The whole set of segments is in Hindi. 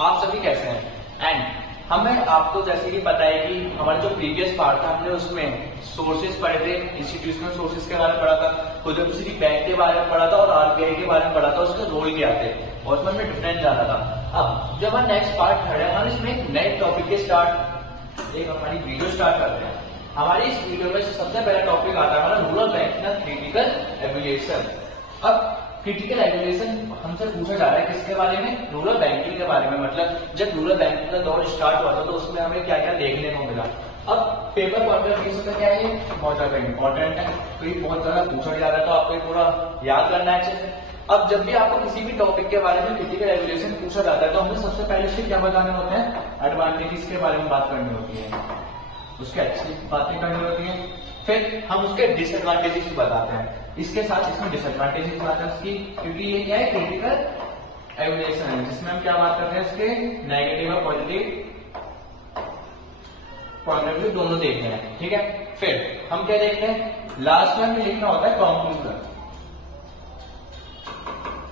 आप सभी कैसे हैं। एंड हमें आपको जैसे कि पता है कि हमारा जो प्रीवियस पार्ट था हमने उसमें सोर्सेज पढ़े थे, इंस्टीट्यूशनल सोर्सेज के बारे में पढ़ा था, खुद बैंक के बारे में पढ़ा था और आरबीआई के बारे में पढ़ा था, उसके रोल क्या थे और उसमें हमने डिफरेंस जाना था। अब जब हम नेक्स्ट पार्ट थर्ड है, हम इसमें एक नए टॉपिक के साथ एक हमारी वीडियो स्टार्ट करते हैं। हमारी इस वीडियो में सबसे पहला टॉपिक आता है हमारा रूरल बैंक का क्रिटिकल एवल्यूएशन। अब क्रिटिकल एवल्यूएशन हमसे पूछा जा रहा है किसके बारे में, रूरल बैंकिंग के बारे में। मतलब जब रूरल बैंकिंग का दौर स्टार्ट हुआ था तो उसमें हमें क्या क्या देखने को मिला। अब पेपर पॉइंट ऑफ व्यू से क्या है, बहुत ज्यादा इंपॉर्टेंट है, तो ये बहुत ज्यादा पूछा जा रहा है, तो आपको पूरा याद करना है अच्छे से। अब जब भी आपको किसी भी टॉपिक के बारे में क्रिटिकल एवल्यूएशन पूछा जाता है तो हमें सबसे पहले से क्या बताने होते हैं, एडवांटेजेस के बारे में बात करनी होती है, उसके अच्छी बातें करनी होती है, फिर हम उसके डिसएडवांटेजेस भी बताते हैं। इसके साथ इसमें डिसएडवांटेजेस बात है उसकी, क्योंकि ये क्या है क्रिटिकल एवल्यूएशन है जिसमें हम क्या बात करते हैं, इसके नेगेटिव और पॉजिटिव पॉइंट ऑफ व्यू दोनों देखते हैं। ठीक है, फिर हम क्या देखते हैं, लास्ट में हमें लिखना होता है कंक्लूजन।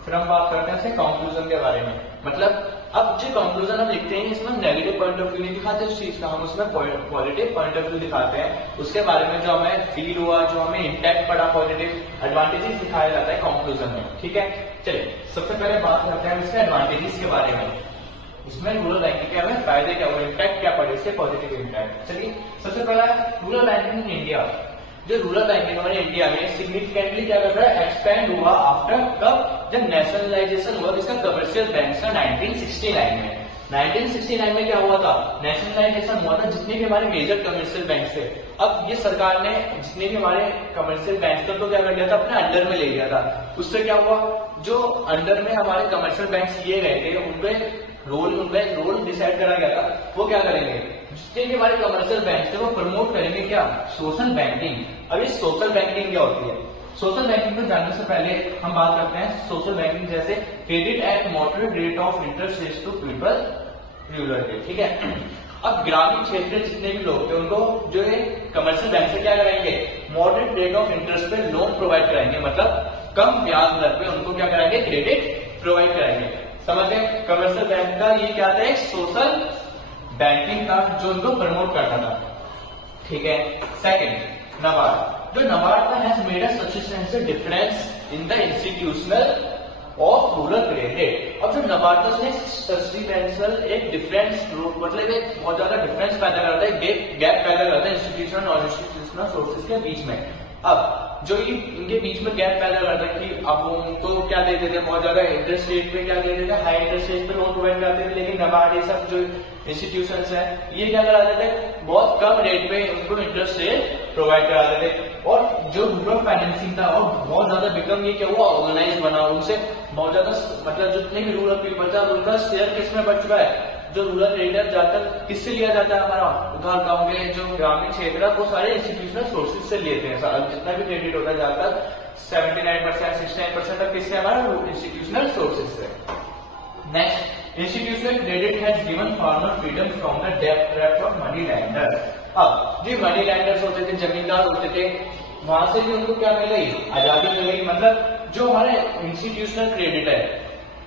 फिर हम बात करते हैं इसके कंक्लूजन के बारे में। मतलब अब जो कंक्लूजन हम लिखते हैं इसमें हम नेगेटिव पॉइंट ऑफ व्यू नहीं दिखाते उस चीज का, हम उसमें पॉजिटिव पॉइंट ऑफ व्यू दिखाते हैं, उसके बारे में जो हमें फील हुआ, जो हमें इंपैक्ट पड़ा, पॉजिटिव एडवांटेजेस दिखाया जाता है कंक्लूजन में। ठीक है, चलिए सबसे पहले बात करते हैं इसके एडवांटेजेस के बारे में। इसमें रूरल बैंकिंग के हमें फायदे क्या हुए, इंपैक्ट क्या पड़े, इसके पॉजिटिव इंपैक्ट। चलिए सबसे पहला रूरल बैंकिंग इन इंडिया। जो रूरल बैंकिंग हमारे इंडिया में सिग्निफिकेंटली क्या कर रहा है, एक्सपेंड हुआ आफ्टर कब, जब नेशनलाइजेशन हुआ इसका कमर्शियल बैंक का 1969 में। 1969 में क्या हुआ था, नेशनलाइजेशन हुआ था जितने भी हमारे मेजर कमर्शियल बैंक थे। अब ये सरकार ने जितने भी हमारे कमर्शियल बैंक थे तो क्या कर लिया था, अपने अंडर में ले लिया था। उससे क्या हुआ, जो अंडर में हमारे कमर्शियल बैंक लिए गए थे उनपे रोल डिसाइड करा गया था, वो क्या करेंगे, जितने भी हमारे कमर्शियल बैंक थे वो प्रमोट करेंगे क्या, सोशल बैंकिंग। अब इस सोशल बैंकिंग क्या होती है, सोशल बैंकिंग को जानने से पहले हम बात करते हैं सोशल बैंकिंग जैसे credit at moderate rate of interest to people rural के। ठीक है, अब ग्रामीण क्षेत्र में जितने भी लोग थे उनको जो है कमर्शियल बैंक से क्या कराएंगे, मॉडरेट रेट ऑफ इंटरेस्ट पे लोन प्रोवाइड कराएंगे, मतलब कम ब्याज दर पे उनको क्या कराएंगे, क्रेडिट प्रोवाइड कराएंगे। समझ गए, कमर्शियल बैंक का ये क्या था, एक सोशल बैंकिंग का जो उनको प्रमोट करता था। ठीक है, सेकंड नबार्ड। जो नबार्ड का has made a substantial difference in the institutional of rural credit. अब जो नबार्ड का उसने सब्सटेंशियल एक डिफरेंस मतलब एक बहुत ज्यादा डिफरेंस पैदा करता है, गैप पैदा करता है इंस्टीट्यूशनल और इंस्टीट्यूशनल सोर्सेज के बीच में। अब जो ये इनके बीच में गैप पैदा करता है कि अब वो उनको क्या देते थे, बहुत ज्यादा इंटरेस्ट रेट पे क्या देते थे, हाई इंटरेस्ट रेट पे लोन प्रोवाइड करते थे, लेकिन नबार्ड ये सब जो इंस्टीट्यूशंस है ये क्या कराते थे, बहुत कम रेट पे उनको इंटरेस्ट रेट प्रोवाइड कराते थे। और जो रूरल फाइनेंसिंग था और बहुत ज्यादा बिकम ये क्या हुआ, ऑर्गेनाइज बना, उनसे बहुत ज्यादा मतलब जितने भी रूरल पीपल था उनका शेयर किसमें बढ़ चुका है, जो रूरल क्रेडिट ज्यादातर किससे लिया जाता है, हमारा उधार गांव के जो ग्रामीण क्षेत्र है वो सारे इंस्टीट्यूशनल सोर्सेज से लेते हैं। जितना भी क्रेडिट होता है ज्यादातर 79%, 69% तक किससे, हमारा इंस्टीट्यूशनल सोर्सेज से। Next, institutional credit has given farmer freedom from the डेब्ट ट्रैप ऑफ मनी लैंडर्स। अब जो मनी लैंडर्स होते थे, जमींदार होते थे, वहां से भी उनको क्या मिल गई, आजादी मिल गई। मतलब जो हमारे इंस्टीट्यूशनल क्रेडिट है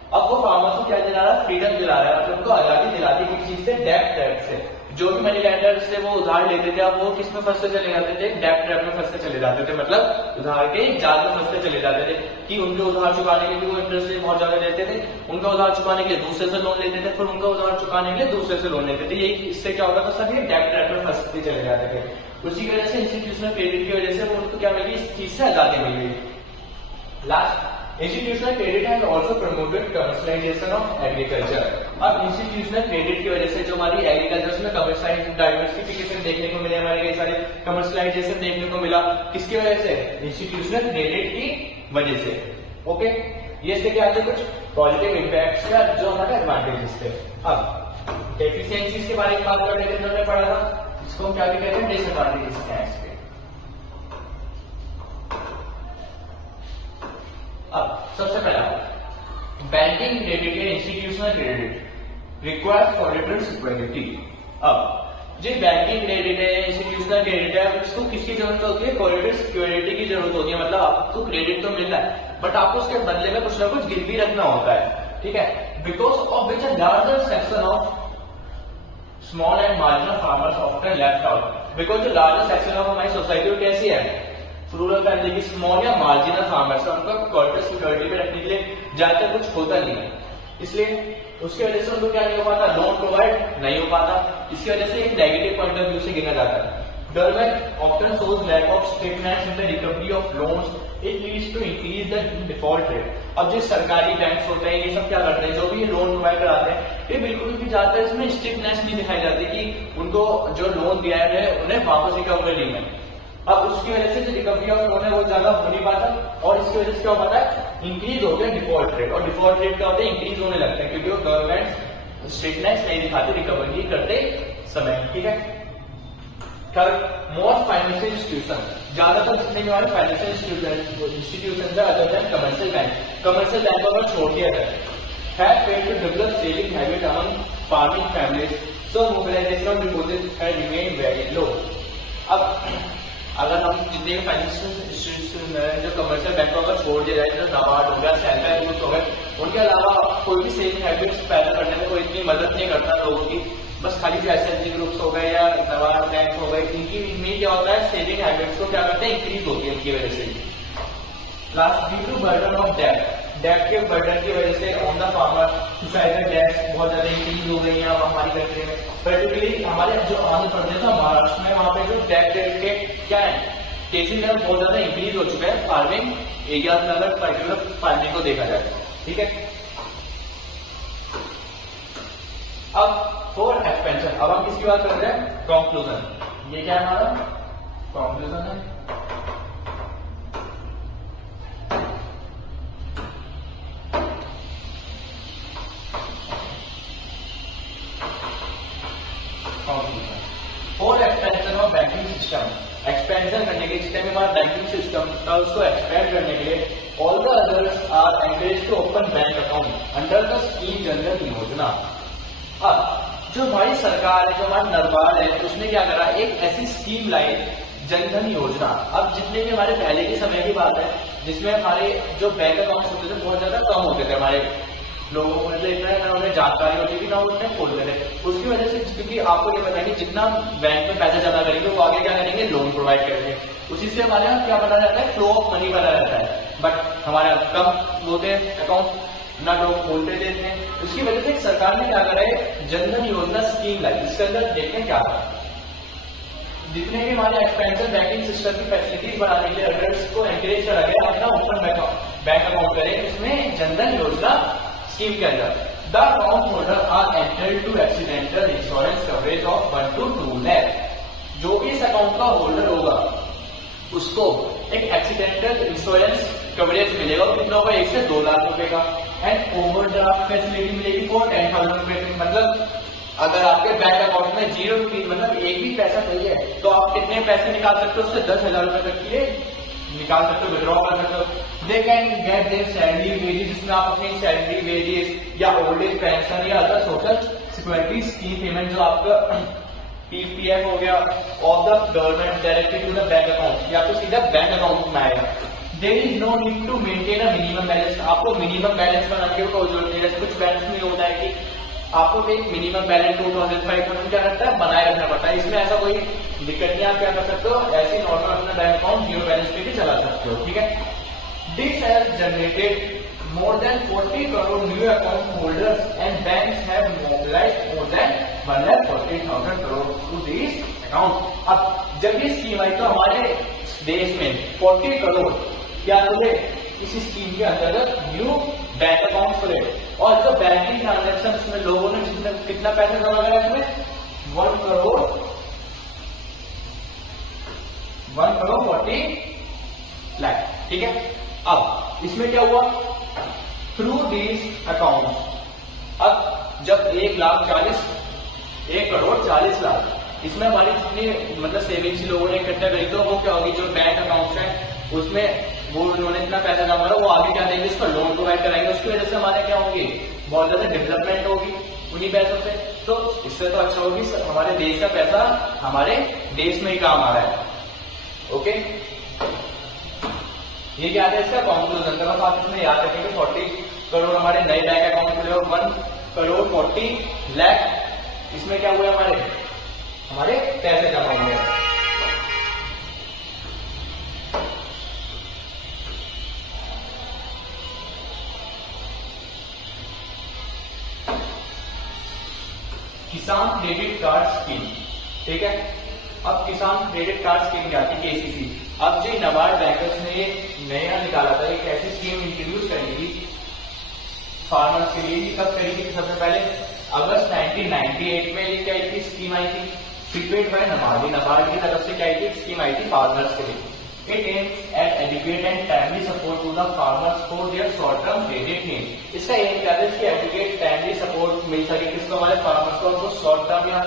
अब वो फार्मर को क्या दिला रहा है, फ्रीडम दिला रहा है, मतलब उनको आजादी दिलाती है किस चीज से, डेब्ट ट्रैप से। जो भी मनी लैंडर से वो उधार लेते थे अब वो किस में फंसते चले जाते थे, डेब्ट ट्रैप में फंसते चले जाते थे, मतलब उधार के जाल में फंसते चले जाते थे कि उनके उधार चुकाने के लिए वो इंटरेस्ट रेट बहुत ज्यादा लेते थे, उनका उधार चुकाने के लिए दूसरे से लोन लेते थे, फिर उनका उधार चुकाने के लिए दूसरे से लोन लेते थे। यही इससे क्या होता था, सब ये डेब्ट ट्रैप में फंसते चले जाते थे। उसी की वजह से इंस्टीट्यूशनल क्रेडिट की वजह से वो उनको क्या मिली, इस चीज से आजादी मिल गई। Last, institutional credit has also promoted commercialisation of agriculture. अब इंस्टीट्यूशनल क्रेडिट की वजह से जो हमारी एग्रीकल्चर में कमर्शियलाइजेशन डाइवर्सिफिकेशन देखने को मिले, हमारे कई सारे कमर्शियलाइजेशन देखने को मिला, किसकी वजह से, इंस्टीट्यूशनल क्रेडिट की वजह से। ओके, ये से क्या आते कुछ पॉजिटिव इम्पैक्ट या जो हमारे एडवांटेजेस थे। अब डेफिशिएंसीज के बारे में बात करने के लिए हमने पढ़ा था, इसको हम क्या कहते हैं, डिसएडवांटेजेस। अब सबसे पहला बैंकिंग क्रेडिट या institutional credit requires collateral security. अब जो बैंकिंग क्रेडिट है, इंस्टीट्यूशनल क्रेडिट है, उसको किसकी जरूरत होती है, कोलेटरल सिक्योरिटी की जरूरत होती है। मतलब आपको क्रेडिट तो मिल रहा है बट आपको उसके बदले में कुछ ना कुछ गिरवी रखना होता है। ठीक है, because of which a larger section of small and marginal farmers often left out. Because जो लार्जर सेक्शन ऑफ हमारी सोसाइटी में कैसी है, रूरल फैमिली की स्मॉल या मार्जिनल फार्मर्स, उनको क्वार्टर सिक्योरिटी पे रखने के लिए ज्यादातर कुछ होता नहीं है, इसलिए उसकी वजह से उनको क्या नहीं हो पाता, लोन प्रोवाइड नहीं हो पाता। इसकी वजह से एक नेगेटिव पॉइंट ऑफ व्यू से गिना जाता है। Government often shows lack of strictness in the recovery of loans, it leads to increase the default rate. अब जो सरकारी बैंक होते हैं ये सब क्या करते हैं, जो भी लोन प्रोवाइड कराते हैं, ये बिल्कुल भी ज्यादा इसमें स्ट्रिक्टनेस नहीं दिखाई जाती कि उनको जो लोन दिया है उन्हें वापस रिकवरी में। अब उसकी वजह से जो रिकवरी ऑफ लोन है वो ज्यादा हो नहीं पाता, और इसकी वजह से क्या हो पाता है, इंक्रीज हो गया डिफॉल्ट रेट, और डिफॉल्ट रेट क्या होता है, इंक्रीज होने लगता है, क्योंकि वो गवर्नमेंट स्ट्रिक्टनेस नहीं दिखाती रिकवरी करते समय। ठीक है, थर्ड, मोस्ट फाइनेंशियल इंस्टीट्यूशन, ज्यादातर जितने भी हमारे फाइनेंशियल इंस्टीट्यूशन है other than commercial bank, commercial बैंकों को छोड़ दिया जाए, have failed to develop saving habit among farming families, so mobilization of deposit has remained very low. अब अगर हम जितने भी फाइनेंशियल इंस्टीट्यूशन है जो कमर्शियल बैंकों का छोड़ दिया जाए, जैसे नाबार्ड हो गया, सेंट्रल बैंक हो गए, उनके अलावा कोई भी सेविंग हैबिट्स पैदा करने में कोई इतनी मदद नहीं करता लोगों की, बस खाली जो एसएचजी ग्रुप्स हो गए या नाबार्ड बैंक हो गए, इनकी में क्या होता है, सेविंग हैबिट्स को क्या करते हैं, इंक्रीज होती है इनकी वजह से। Last, due to burden of debt, debt के बर्डन की वजह से on the farmer suicidal debts बहुत ज्यादा इंक्रीज हो गई है हमारी कंट्री में, पर्टिकुलरली हमारे जो आंध्र प्रदेश और महाराष्ट्र में, वहां पे जो डेट के क्या है, केसेस लेवल बहुत ज्यादा इंक्रीज हो चुका है फार्मिंग एरियाज में, अगर पर्टिकुलर फार्मिंग को देखा जाए। ठीक है, अब फॉर एक्सपेंशन, अब हम किसकी बात कर रहे हैं, कंक्लूजन। ये क्या है हमारा कंक्लूजन है, for expansion of banking system, expansion करने के सिस्टम में हमारा बैंकिंग सिस्टम का उसको एक्सपेंड करने के लिए all the others are encourage to open bank account under the scheme Jan Dhan Yojana. अब जो हमारी सरकार है, जो हमारा नरवाल है, उसने क्या करा, एक ऐसी स्कीम लाई जनधन योजना। अब जितने भी हमारे पहले के समय की बात है जिसमें हमारे जो बैंक अकाउंट होते थे बहुत ज्यादा कम होते थे, हमारे लोगों को मतलब इतना ना उन्हें जानकारी होती थी ना उन्हें खोलते थे, उसकी वजह से, क्योंकि आपको ये पता है कि जितना बैंक में पैसा जमा करेंगे वो आगे क्या करेंगे, लोन प्रोवाइड करेंगे, उसी से हमारे यहाँ क्या बना रहता है, फ्लो ऑफ मनी बना रहता है, बट हमारे यहाँ कम होते हैं अकाउंट, ना लोग खोलते देते हैं। उसकी वजह से सरकार ने क्या करा है, जनधन योजना स्कीम लाई, इसके अंदर देखते क्या जितने भी हमारे एक्सपेंशन बैंकिंग सिस्टम की फैसिलिटीज बनाने के लिए अडल्ट्स को एनकरेज करा गया अपना ओपन बैंक अकाउंट करें, इसमें जनधन योजना स्कीम के अंदर the account holder are entitled to accidental insurance coverage of 1 to 2 lakh. जो भी इस अकाउंट का होल्डर होगा उसको एक एक्सीडेंटल इंश्योरेंस कवरेज मिलेगा, कितना होगा, 1 से 2 लाख रुपए का, एंड ओवरड्राफ्ट फैसिलिटी मिलेगी फॉर 10,000 रुपए। मतलब अगर आपके बैंक अकाउंट में 0 रुपीज मतलब एक भी पैसा नहीं है तो आप कितने पैसे निकाल सकते हो, उससे 10,000 रुपए तक के निकाल सकते हो, विड्रॉ कर सकते हो। They can get their salary wages, जिसमें आप अपनी सैलरी वेजेस या ओल्ड एज पेंशन या other social security scheme payment जो आपका पीपीएफ हो गया of the government directly to the bank account, या तो सीधा बैंक अकाउंट में आएगा। There is no need to maintain a minimum balance, आपको मिनिमम बैलेंस बनाने की कोई जरूरत नहीं है। कुछ बैंक में होता है कि आपको एक मिनिमम बैलेंस 2005 क्या करता है, बनाए रखना पड़ता है, इसमें ऐसा कोई दिक्कत नहीं, आप क्या कर सकते हो, ऐसे नॉर्मल अपना बैंक अकाउंट जीरो बैलेंस पे भी चला सकते हो। ठीक है, this has generated more than 40 crore new account holders and banks have mobilized more than 1,40,000 crore to these accounts। अब जब ये स्कीम आई तो हमारे देश में 40 करोड़ क्या खुले इसी स्कीम के अंतर्गत न्यू बैंक अकाउंट खुले, और जो बैंकिंग ट्रांजेक्शन उसमें लोगों ने कितना पैसा जमा करा इसमें 1 करोड़ 40 लाख। ठीक है, अब इसमें क्या हुआ, थ्रू दीज अकाउंट, अब जब 1 करोड़ 40 लाख इसमें हमारी जितनी मतलब सेविंग्स लोगों ने इकट्ठा करी तो वो क्या होगी, जो बैंक अकाउंट है उसमें वो उन्होंने इतना पैसा जमा करा, वो आगे क्या देंगे, इसको लोन प्रोवाइड कराएंगे, उसकी वजह से हमारे क्या होगी, बहुत ज्यादा डेवलपमेंट होगी उन्हीं पैसों से। तो इससे तो अच्छा होगी हमारे देश का पैसा हमारे देश में ही काम आ रहा है। ओके, ये क्या है इसका कंक्लूजन। तो बस आप इसमें याद रखेंगे 40 करोड़ हमारे नए बैंक अकाउंट खुले और 1 करोड़ 40 लाख इसमें क्या हुए हमारे पैसे जमा होंगे। किसान क्रेडिट कार्ड स्कीम, ठीक है। अब किसान क्रेडिट कार्ड स्कीम क्या थी, केसीसी। अब जो नाबार्ड बैंकर्स ने ये नया निकाला था, एक ऐसी स्कीम इंट्रोड्यूस करी थी फार्मर्स के लिए। कब करी थी? सबसे पहले अगस्त 1998 में ये क्या थी स्कीम आई थी, प्रीपेड बाय नाबार्ड। नाबार्ड की तरफ से क्या आई थी स्कीम आई थी फार्मर्स के लिए। It aims at adequate and timely support to the farmers for their short-term credit needs. इसका एम क्या है कि एडिक्वेट टाइमली सपोर्ट मिल सके किसको, हमारे फार्मर्स को, उनको शॉर्ट टर्म या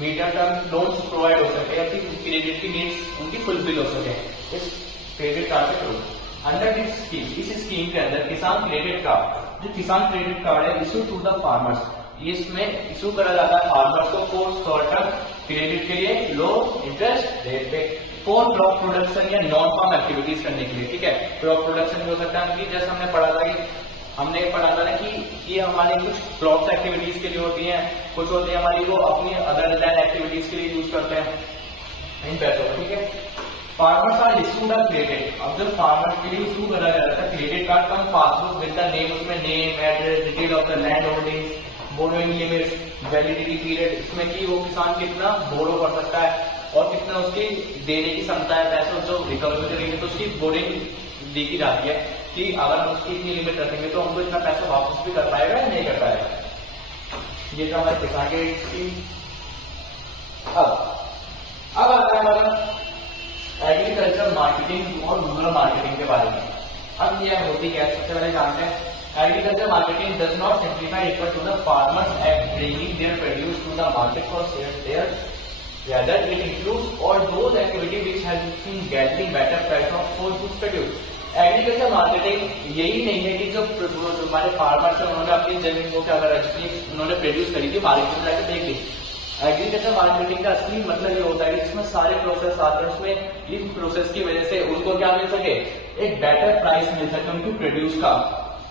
मीडियम टर्म लोन्स प्रोवाइड हो सके, अपनी क्रेडिट की नीड्स उनकी फुलफिल हो सके इस क्रेडिट कार्ड के थ्रू। अंडर दिस स्कीम, इस स्कीम के अंदर किसान क्रेडिट कार्ड, जो किसान क्रेडिट कार्ड है इशू टू द फार्मर्स, इसमें इशू करा जाता है फार्मर्स को फॉर शॉर्ट टर्म क्रेडिट के लिए लो इंटरेस्ट रेट पे, फॉर क्रॉप प्रोडक्शन या नॉन फार्म एक्टिविटीज करने के लिए, ठीक है। क्रॉप प्रोडक्शन हो सकता है कि जैसे हमने पढ़ा था कि ये हमारी कुछ क्रॉप एक्टिविटीज के लिए होती हैं, कुछ होती है हमारी वो अपनी अदर देन एक्टिविटीज के लिए यूज करते हैं इन पैसों को, ठीक है। Farmers are issued a credit, अब जब फार्मर्स के लिए इशू करा जाता है क्रेडिट कार्ड का पासबुक विद द नेम, उसमें name address detail of the land holding, borrowing limit, validity period, इसमें कि वो किसान कितना बोरो कर सकता है और कितना उसकी देने की क्षमता है पैसे, जो रिकवरी करेंगे तो उसकी बोरिंग देखी जाती है कि अगर हम उसकी इतनी लिमिट रखेंगे तो हमको इतना पैसा वापस भी कर पाएगा या नहीं कर पाएगा। ये था हमारे किसान के स्कीम। अब आता है हमारा एग्रीकल्चर मार्केटिंग और रूरल मार्केटिंग के बारे में। अब ये होती क्या है, सबसे पहले जानते हैं agriculture marketing does not simplify equal to the farmers at bringing their produce to the market for sale there, rather it includes all those activities which has been getting better price of food produce। Agriculture marketing यही नहीं है कि जो हमारे फार्मर्स है उन्होंने अपनी जमीन को क्या करा, उन्होंने प्रोड्यूस करी थी मार्केट में जाकर देख ली। एग्रीकल्चर मार्केटिंग का असली मतलब ये होता है कि इसमें सारे प्रोसेस आते हैं, उसमें इस प्रोसेस की वजह से उनको क्या मिल सके, एक बेटर प्राइस मिल सके उनकी प्रोड्यूस का,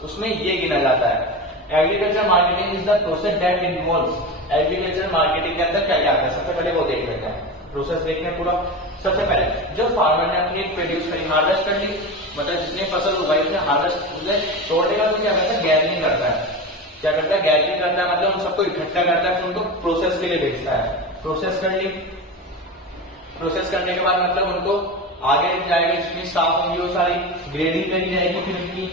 उसमें ये गिना जाता है। Agriculture marketing is the process that involves, agriculture marketing के अंदर क्या क्या आता है सबसे पहले वो देख लेते हैं, प्रोसेस देखते हैं पूरा। सबसे पहले जब फार्मर ने अपनी प्रोड्यूस करी, हार्वेस्ट कर ली, मतलब जितने फसल उगाई उसने हार्वेस्ट उसे तोड़ने का तो क्या करता है, गैदरिंग करता है। क्या करता है, गैदरिंग करता है, मतलब उन सबको इकट्ठा करता है, फिर उनको प्रोसेस के लिए भेजता है। प्रोसेस कर ली, प्रोसेस करने के बाद मतलब उनको आगे जाएगी, जितनी साफ होंगी वो सारी ग्रेडिंग करी जाएगी। फिर उनकी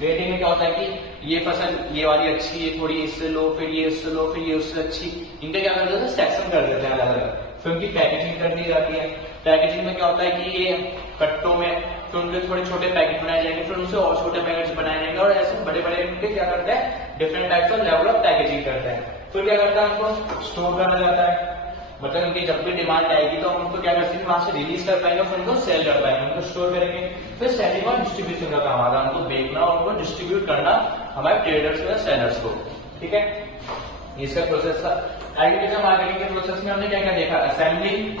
ग्रेडिंग में क्या होता है कि ये फसल ये वाली अच्छी, ये थोड़ी इससे लो, फिर ये इससे लो, फिर ये उससे अच्छी, इनका क्या करते हैं सेक्शन कर देते हैं अलग अलग। फिर उनकी पैकेजिंग कर दी जाती है। पैकेजिंग में क्या होता है कि ये कट्टों में फिर उनके थोड़े छोटे पैकेट बनाए जाएंगे, फिर उनसे और छोटे पैकेट्स बनाए जाएंगे, और ऐसे बड़े बड़े उनके क्या करते हैं different types of level of packaging करते हैं। फिर क्या करता है उनको स्टोर करना जाता है, मतलब उनकी जब भी डिमांड आएगी तो हम उनको क्या कर सकते हैं वहां से रिलीज कर पाएंगे, फिर उनको सेल कर पाएंगे, उनको स्टोर करेंगे। फिर सेलिंग और डिस्ट्रीब्यूशन का काम आता है, उनको बेचना और उनको डिस्ट्रीब्यूट करना हमारे ट्रेडर्स को, सेलर्स को, ठीक है। इसका प्रोसेस था। एग्रीकल्चर मार्केटिंग के प्रोसेस में हमने क्या क्या देखा, असेंबलिंग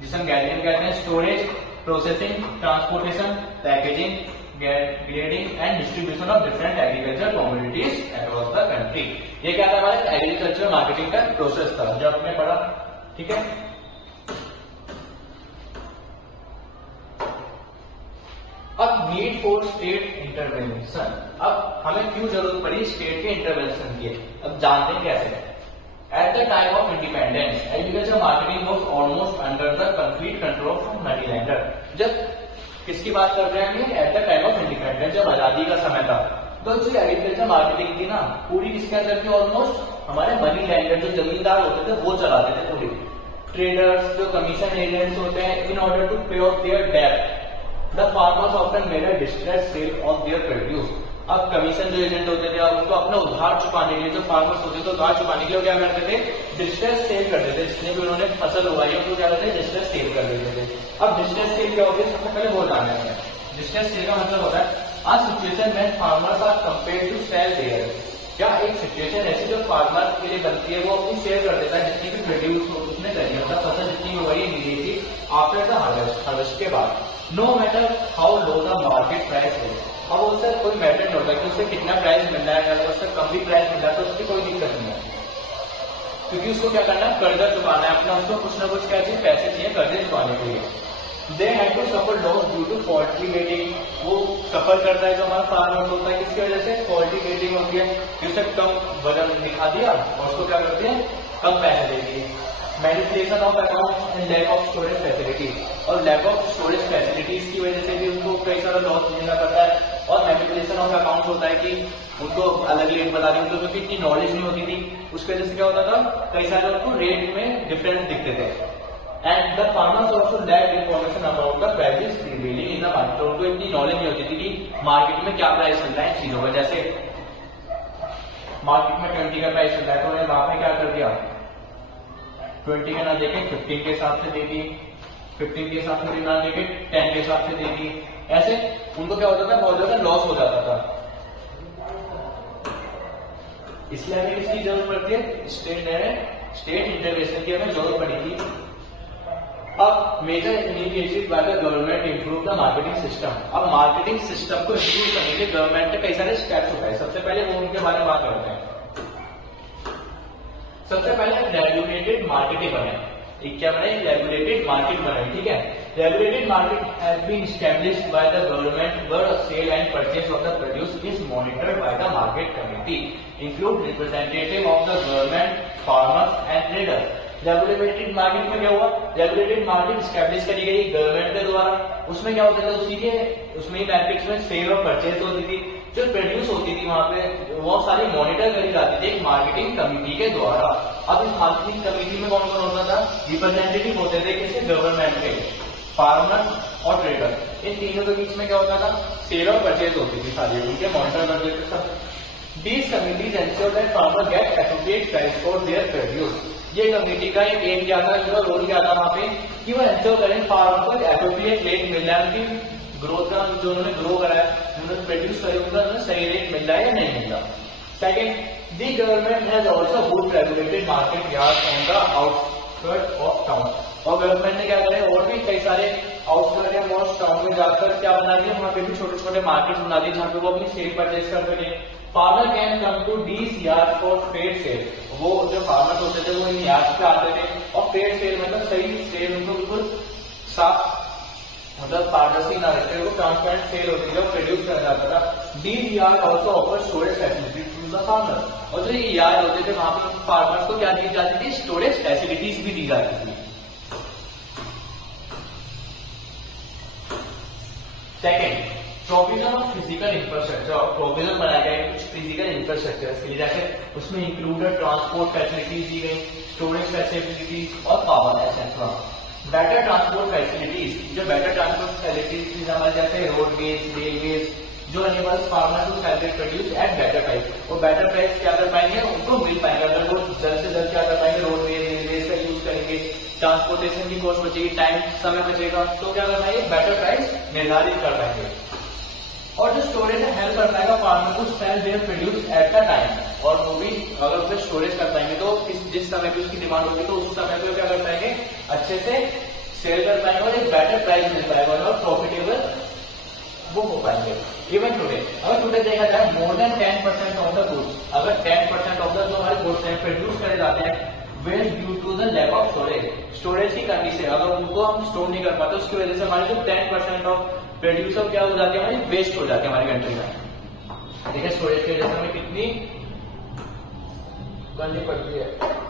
जिसे हम गैदरिंग कहते हैं, storage, processing, transportation, packaging, grading and distribution of different agriculture commodities across the country. ये क्या था हमारे एग्रीकल्चर मार्केटिंग का प्रोसेस था जो आपने पढ़ा, ठीक है। अब नीड फॉर स्टेट इंटरवेंशन, अब हमें क्यों जरूरत पड़ी स्टेट के इंटरवेंशन की, अब जानते हैं कैसे। At the time of independence agriculture marketing was almost under the complete control from moneylender. जब किसकी बात कर रहे हैं, at the time of independence, जब आजादी का समय था, तो जो एग्रीकल्चर मार्केटिंग थी ना पूरी किसके अंदर थी, ऑलमोस्ट हमारे मनी लैंडर जो जमींदार होते थे वो चलाते थे पूरी। ट्रेडर्स जो कमीशन एजेंट्स होते हैं, in order to pay off their debt the farmers often made a distress sale of their produce. अब कमीशन जो एजेंट होते थे उसको अपना उधार चुकाने के लिए, जो फार्मर्स होते थे उधार चुकाने के लिए क्या करते थे, डिस्ट्रेस सेल करते थे। जितने भी उन्होंने फसल उगाई है उनको क्या करते थे, डिस्ट्रेस सेल कर देते थे। अब डिस्ट्रेस सेल क्या होती है, सबसे पहले वो जानना है। डिस्ट्रेस सेल का मतलब होता है a situation when farmers are compared to sell their, या एक सिचुएशन ऐसी जो फार्मर के लिए बनती है, वो अपनी शेयर कर देता है जितनी भी प्रोड्यूस हो उसने करी, मतलब फसल जितनी हो गई इमीडिएटली आफ्टर द हार्वेस्ट के बाद, no matter how low the market price हो। अब उससे कोई मैटर नहीं होता कि उससे कितना प्राइस मिल रहा है, अगर उससे कम भी प्राइस मिल रहा है तो उसकी कोई दिक्कत नहीं है, क्योंकि उसको क्या करना है, कर्जा चुकाना है अपना, उसको कुछ ना कुछ क्या चाहिए, पैसे चाहिए कर्जे चुकाने के लिए। They had to suffer loss due to faulty rating, वो सफर करता है जो हमारा फार्मर होता है, किसकी वजह से, फॉल्टी रेटिंग होती है, जिससे कम वजन दिखा दिया और उसको क्या करते हैं, कम पैसे दे दिए। Manipulation of account and lack of storage facilities, और लैक ऑफ स्टोरेज फैसिलिटीज की वजह से भी उनको कई सारा लॉस झेलना पड़ता है। और मैनिपुलेशन ऑफ अकाउंट होता है कि उनको अलग रेट बता रहे, उनको इतनी नॉलेज नहीं होती थी, उसकी वजह से क्या होता था, कई सारे उनको रेट में डिफरेंस दिखते थे। And the farmers also lack information about the prices prevailing in the market, उनको इतनी नॉलेज नहीं होती थी कि मार्केट में क्या प्राइस मिल रहा है चीजों का। जैसे मार्केट में 20 का प्राइस मिल रहा है तो उन्हें वहां पे क्या कर दिया, 20 का ना देके 15 के हिसाब से दे दी, 15 के हिसाब से ना देके 10 के हिसाब से दे दी। ऐसे उनको क्या होता था, बहुत ज्यादा लॉस हो जाता था। इसलिए हमें इसकी जरूरत पड़ती है, स्टेट इंटरवेंशन की हमें जरूरत पड़ी थी। अब major initiative by the government improve the marketing system, अब मार्केटिंग सिस्टम को इंप्रूव करने के गवर्नमेंट ने कई सारे स्टेप्स उठाए। सबसे पहले वो उनके बारे में बात करते हैं। सबसे पहले रेगुलेटेड मार्केटिंग बने, क्या बने, रेगुलेटेड मार्केट बने, ठीक है। Regulated market has been established by the government where sale and purchase of the produce is monitored by the market committee include representative of the government, farmers and traders. Regulated market में क्या हुआ, रेगुलेटेड मार्केट स्टैब्लिश करी गई गवर्नमेंट के द्वारा। उसमें क्या होता था, उसी के उसमें मार्केट्स में सेल और परचेज होती थी, जो प्रोड्यूस होती थी वहां पे वो सारी मॉनिटर करी जाती थी एक मार्केटिंग कमिटी के द्वारा। अब इस मार्केटिंग कमिटी में कौन कौन होता था, रिप्रेजेंटेटिव होते थे किसके, गवर्नमेंट के, फार्मर और ट्रेडर। इन तीनों के बीच में क्या होता था, सेल और परचेज होती थी सारी, उनके मॉनिटर करते थे सब। These committees ensure that farmers get appropriate price for their produce. ये कमेटी का एक एम क्या था, इनका रोल क्या था वहाँ पे, कि वो एंश्योर करें फार्मर को एप्रोप्रिएट रेट मिल रहा है, उनकी ग्रोथ का, जो उन्होंने ग्रो करा है, उन्होंने प्रोड्यूस करे, उनका सही रेट मिल रहा है या नहीं मिल रहा। Second, the government has also good regulated market yard on the outskirt of town, और गवर्नमेंट ने क्या करे, और भी कई सारे आउटस्कर्ट या मोस्ट टाउन में जाकर क्या बना दिया, वहाँ पे भी छोटे छोटे मार्केट बना दिए जहाँ पे वो अपनी सेल परचेज कर सके। Farmer can come to these yard for fair sale, वो जो फार्मर होते थे वो इन यार्ड पे आते थे, और फेयर सेल मतलब सही सेल, उनको बिल्कुल साफ, मतलब पारदर्शी ना रहते, वो ट्रांसपेरेंट सेल होती है, जो प्रोड्यूस कर जाता था। These yard also offer storage facility to the farmer, और जो ये यार्ड होते थे वहां पे फार्मर्स को क्या दी जाती थी, स्टोरेज फैसिलिटीज भी दी जाती थी। Second, provision of physical infrastructure, provision बनाया गया कुछ फिजिकल इंफ्रास्ट्रक्चर के लिए, जैसे उसमें इंक्लूडेड ट्रांसपोर्ट फैसिलिटीज दी गई, स्टोरेज फैसिलिटीज और power etcetera. Better transport facilities, जो बेटर ट्रांसपोर्ट फैसिलिटीज हमारे जैसे रोडवेज, रेलवेज, जो animals farmer to sell produce at better price, वो बेटर प्राइस क्या कर पाएंगे, उनको मिल पाएंगे अगर वो जल्द से जल्द क्या कर पाएंगे, रोडवेज, रेलवेज का यूज करेंगे, ट्रांसपोर्टेशन की कॉस्ट बचेगी, टाइम समय बचेगा, तो क्या कर पाएंगे, बेटर प्राइस निर्धारित कर पाएंगे। और जो स्टोरेज है हेल्प कर पाएगा फार्मर को sell their produce at the time, और वो भी अगर उसे स्टोरेज कर पाएंगे तो जिस समय पे उसकी डिमांड होगी तो उस समय पे क्या कर पाएंगे, अच्छे से सेल कर पाएंगे और एक बेटर प्राइस मिल पाएगा और प्रॉफिटेबल वो हो पाएंगे। इवन टुडे, अगर टुडे देखा जाए more than 10% of the goods, अगर 10% ऑफ द जो हमारे गुड्स हैं प्रोड्यूस करे जाते हैं waste due to the lack of storage, storage की कमी से, अगर उनको हम स्टोर नहीं कर पाते उसकी वजह से हमारे जो 10% ऑफ प्रोड्यूसर क्या हो जाती है, हमारी वेस्ट हो जाती है हमारी कंट्री में। देखिए स्टोरेज की वजह से हमें कितनी करनी पड़ती है।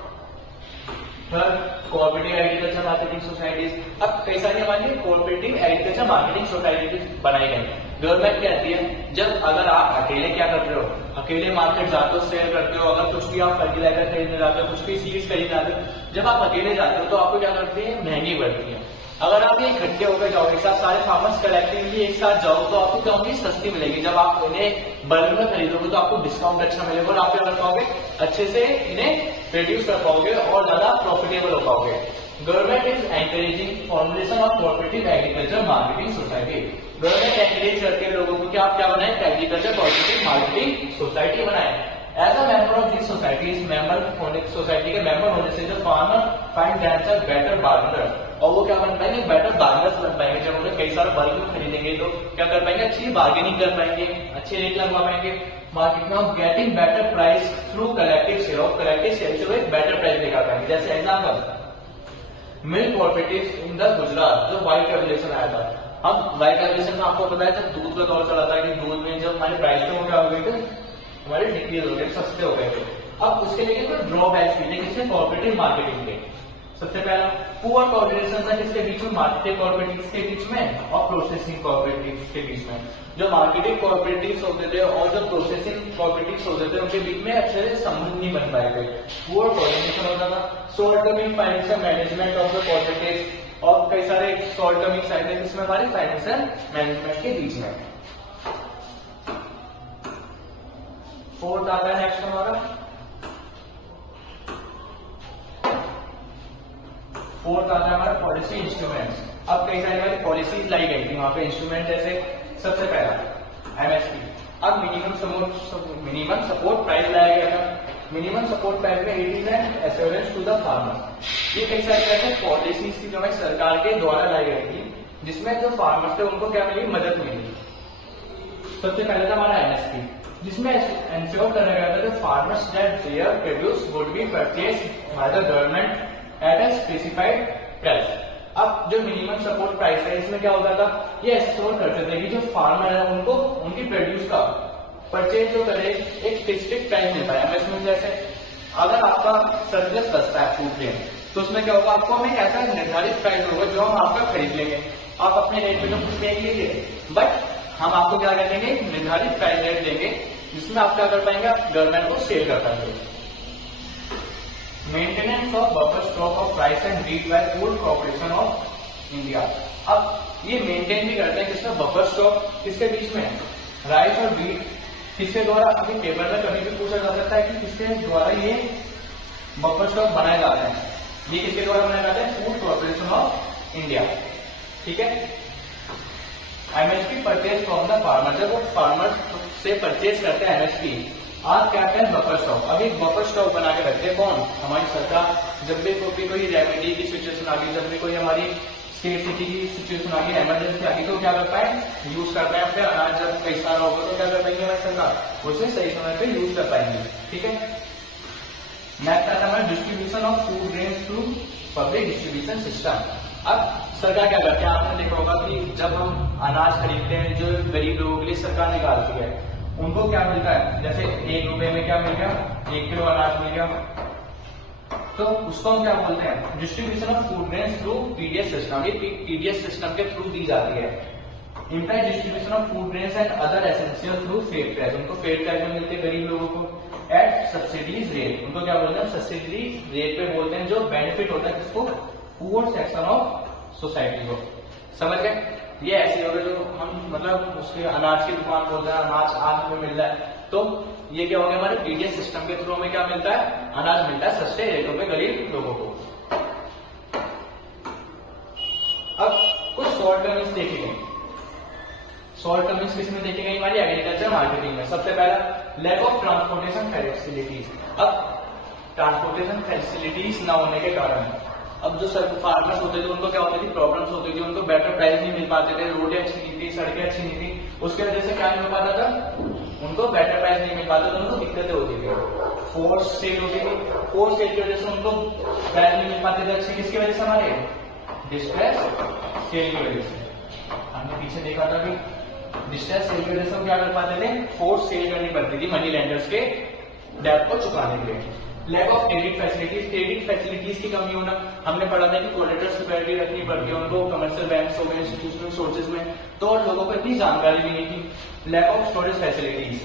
कोऑपरेटिव एग्रीकल्चर मार्केटिंग सोसाइटीज, अब कई सारी हमारी कोऑपरेटिव एग्रीकल्चर मार्केटिंग सोसाइटीज बनाई गई। गवर्नमेंट कहती है जब अगर आप अकेले क्या कर रहे हो, अकेले मार्केट जाते हो, सेल करते हो, अगर कुछ भी आप फर्टिलाइजर खरीदने जाते हो, कुछ भी सीड्स खरीदने जाते हो, जब आप अकेले जाते हो तो आपको क्या करती है, महंगी पड़ती है। अगर आप ये इकट्ठे होकर जाओगे, एक साथ सारे फार्मर्स कलेक्टिवली एक साथ जाओ तो आपको क्या होगी, सस्ती मिलेगी। जब आप इन्हें बल्क में खरीदोगे तो आपको डिस्काउंट अच्छा मिलेगा और आप क्या कर पाओगे, अच्छे से इन्हें प्रोड्यूस कर पाओगे और ज्यादा प्रॉफिटेबल हो पाओगे। Government is encouraging formulation of cooperative agriculture marketing society, government encourage करती है लोगों को कि आप क्या बनाए, एग्रीकल्चर कोऑपरेटिव मार्केटिंग सोसाइटी बनाए। As a member of this society, इस मेंबर होने सोसाइटी के मेंबर होने से जो farmer find themselves better bargainer, और वो क्या बन पाएंगे, बेटर बार्गेनर्स बन पाएंगे। जब उन्हें कई सारा बल्क में खरीदेंगे तो क्या कर पाएंगे, अच्छी बार्गेनिंग कर पाएंगे, अच्छे रेट लगवा पाएंगे मार्केट में, और getting better price through collective sale, और कलेक्टिव सेल से वो एक बेटर प्राइस लेकर पाएंगे। जैसे example milk cooperative in the Gujarat, जो व्हाइट रेवोल्यूशन आया था। अब व्हाइट रेवोल्यूशन में आपको पता है जब दूध का दौर चला था कि दूध में जब हमारे प्राइस थे वो क्या हो गए थे, हमारे डिक्रीज हो गए, सस्ते हो गए थे। अब उसके लिए कोई ड्रॉबैक्स भी थे, किसने, कोऑपरेटिव मार्केटिंग के। सबसे पहला पुअर कोऑपरेशन था किसके बीच में, मार्केटिंग कोऑपरेटिव्स के बीच में और प्रोसेसिंग कोऑपरेटिव्स के बीच में। जो मार्केटिंग कोऑपरेटिव्स होते थे और जो प्रोसेसिंग कोऑपरेटिव्स होते थे उनके बीच में अच्छे से संबंध नहीं बन पाए थे, पुअर कोऑर्डिनेशन होता था। Short term financial management of the cooperatives, और कई सारे शॉर्ट टर्म आए थे जिसमें हमारे फाइनेंशियल मैनेजमेंट के बीच में। फोर्थ आता है नेक्स्ट हमारा, फोर्थ आता है हमारा पॉलिसी इंस्ट्रूमेंट्स। अब कई सारी हमारी पॉलिसीज लाई गई थी वहां पे इंस्ट्रूमेंट, जैसे सबसे पहला एमएसपी। अब मिनिमम सपोर्ट प्राइस लाया गया था। मिनिमम सपोर्ट प्राइस में it is an assurance to the farmer. ये कई सारी ऐसे पॉलिसीज थी जो हमारी सरकार के द्वारा लाई गई थी, जिसमें जो फार्मर्स थे उनको क्या मिली, मदद मिली। सबसे पहले था हमारा एमएसपी, जिसमें इंश्योर करा गया था कि farmers that there produce would be purchase by the government at a specified price. अब जो मिनिमम सपोर्ट प्राइस है इसमें क्या होता था, ये एश्योर करते थे कि जो फार्मर है उनको उनकी प्रोड्यूस का परचेज जो करे एक स्पेसिफिक प्राइस मिलता है। इसमें जैसे अगर आपका सरप्लस बचता है फूड ग्रेन तो उसमें क्या होगा, आपको हमें ऐसा निर्धारित प्राइस होगा जो हम आपका खरीद लेंगे। आप अपने रेट पे तो कुछ देख लीजिए, बट हम आपको क्या कर देंगे, निर्धारित प्राइस रेट देंगे जिसमें आप क्या कर पाएंगे, आप गवर्नमेंट को सेल कर पाएंगे। Maintenance of buffer stock of rice and wheat by Food Corporation of India. अब ये मेंटेन भी करते हैं किसमें, बफर स्टॉक किसके बीच में, राइस और व्हीट। किसके द्वारा, अभी पेपर में कभी भी पूछा जा सकता है कि किसके द्वारा ये बफर स्टॉक बनाए जाते हैं। ये किसके द्वारा बनाए जाते हैं, फूड कॉर्पोरेशन ऑफ इंडिया। ठीक है। MSP purchase from the farmer, जब वो फार्मर से परचेज करते हैं एमएसपी, आज क्या कहते हैं, बफर स्टॉक। अभी बफर स्टॉक बना के रखते हैं कौन, हमारी सरकार। जब भी कोई रेमेडी की सिचुएशन आ गई, जब भी कोई हमारी स्टेट सिटी की सिचुएशन आ गई, इमरजेंसी आ गई, तो क्या करता है, यूज करते हैं। फिर अनाज जब कई सारा होगा तो क्या कर पाएंगे हमारी सरकार, उसे सही समय पे यूज कर पाएंगे। ठीक है। नेक्स्ट आता है हमारा distribution of food grains through public distribution system. अब सरकार क्या करती है, आपने देखा होगा कि जब हम अनाज खरीदते हैं जो गरीब लोगों के लिए सरकार निकालती है, उनको क्या मिलता है, जैसे 1 रुपए में क्या मिल गया, 1 किलो अनाज मिल गया, तो उसको हम क्या बोलते हैं, distribution of food grains through PDS system. ये पीडीएस सिस्टम के थ्रू दी जाती है। Implied distribution of food grains and other essential through fair price. उनको फेयर प्राइस में मिलते हैं गरीब लोगों को एट सब्सिडीज रेट। उनको क्या बोलते हैं, सब्सिडी रेट पे बोलते हैं, जो बेनिफिट होता है किसको, पुअर सेक्शन ऑफ सोसाइटी को। समझ गए। ये ऐसे होगा जो हम मतलब उसके अनाज की दुकान बोलते हैं, अनाज आज में मिल रहा है, तो ये क्या होगा, हमारे पीडीएस सिस्टम के थ्रू हमें क्या मिलता है, अनाज मिलता है सस्ते रेटों पे गरीब लोगों को। अब कुछ शॉर्ट टर्म्स देखेंगे। शॉर्ट टर्म्स किसमें देखेंगे, हमारी एग्रीकल्चर मार्केटिंग में। सबसे पहला लैक ऑफ ट्रांसपोर्टेशन फैसिलिटीज। अब ट्रांसपोर्टेशन फैसिलिटीज ना होने के कारण अब जो फार्मर्स होते थे उनको क्या होती थी, प्रॉब्लम्स होती थी, उनको बेटर प्राइस नहीं मिल पाते थे, रोडें अच्छी नहीं थी, सड़कें अच्छी नहीं थी, उसके वजह से क्या नहीं हो पाता था, उनको बेटर प्राइस नहीं मिल पाता था, उनको दिक्कतें होती थी। फोर्स सेल होती थी, फोर्स सेल की वजह से उनको प्राइस नहीं मिल पाते थे अच्छे, किसकी वजह से, हमारे डिस्ट्रेस सेल की वजह से। हमने पीछे देखा था कि डिस्ट्रेस सेल की वजह से हम क्या कर पाते थे, फोर्स सेल करनी पड़ती थी मनी लेंडर्स के डेट को चुकाने के लिए। Lack of credit facilities, credit facilities की कमी होना। हमने पढ़ा था कि कोलेटरल सिक्योरिटी रखनी पड़ती है उनको कमर्शियल बैंक्स हो गए, इंस्टीट्यूशनल सोर्सेज में, तो लोगों को इतनी जानकारी भी नहीं थी। लैक ऑफ स्टोरेज फैसिलिटीज,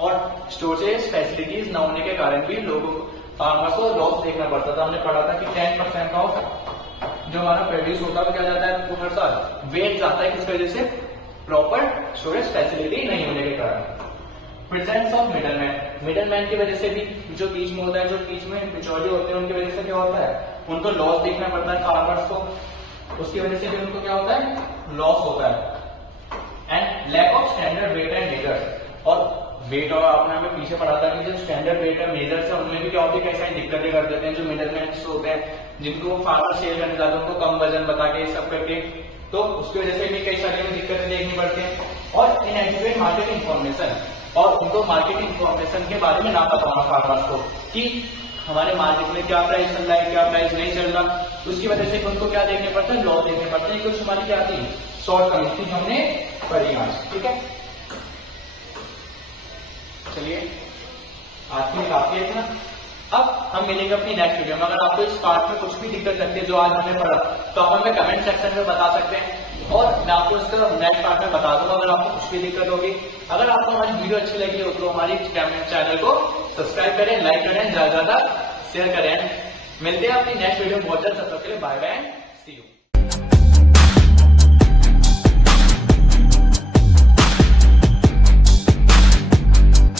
और स्टोरेज फैसिलिटीज न होने के कारण भी लोगों फार्मर्स को लॉस देखना पड़ता था। हमने पढ़ा था कि 10% ऑफ जो हमारा प्रोड्यूस होता है वो क्या जाता है, हर साल वेट जाता है, किस वजह से, प्रॉपर स्टोरेज फैसिलिटी नहीं होने के कारण। प्रेजेंस ऑफ मिडलमैन, मिडलमैन की वजह से भी जो बीच में होता है, जो बीच में बिचौलिए होते हैं, उनकी वजह से क्या होता है, उनको लॉस देखना पड़ता है फार्मर्स को, उसकी वजह से भी उनको क्या होता है, लॉस होता है। And lack of standard weight and measures, और वेट और आपने हमें पीछे पढ़ा था कि जो स्टैंडर्ड वेट है मेजर्स है उनमें भी क्या होती है, कई सारी दिक्कतें कर देते हैं जो मिडलमैन होते हैं, जिनको फार्मर सेल करने जाते हैं, उनको कम वजन बता के सब करके, तो उसकी वजह से भी कई सारी दिक्कतें देखनी पड़ती है। और इनएडिक्वेट मार्केट इन्फॉर्मेशन, और उनको मार्केट इन्फॉर्मेशन के बारे में ना पता होना फार्मर्स को कि हमारे मार्केट में क्या प्राइस चल रहा है, क्या प्राइस नहीं चल रहा, उसकी वजह से उनको क्या देखने पड़ता है, लॉ देखने पड़ते हैं। कुछ हमारी क्या थी, शॉर्ट कमिंग थी, हमने पढ़ी आज। ठीक है, चलिए आज में काफी है ना। अब हम मिलेंगे अपनी नेक्स्ट वीडियो में। अगर आपको इस पार्ट में कुछ भी दिक्कत लगती है जो आज हमने पढ़ा, तो आप हमें कमेंट सेक्शन में बता सकते हैं और मैं आपको इसका नेक्स्ट पार्ट में बता दूंगा अगर आपको कुछ भी दिक्कत होगी। अगर आपको हमारी वीडियो अच्छी लगी हो तो हमारी चैनल को सब्सक्राइब करें, लाइक करें, ज्यादा शेयर करें। मिलते हैं अपनी नेक्स्ट वीडियो में बहुत जल्द, तब तक के लिए बाय बाय, सी यू।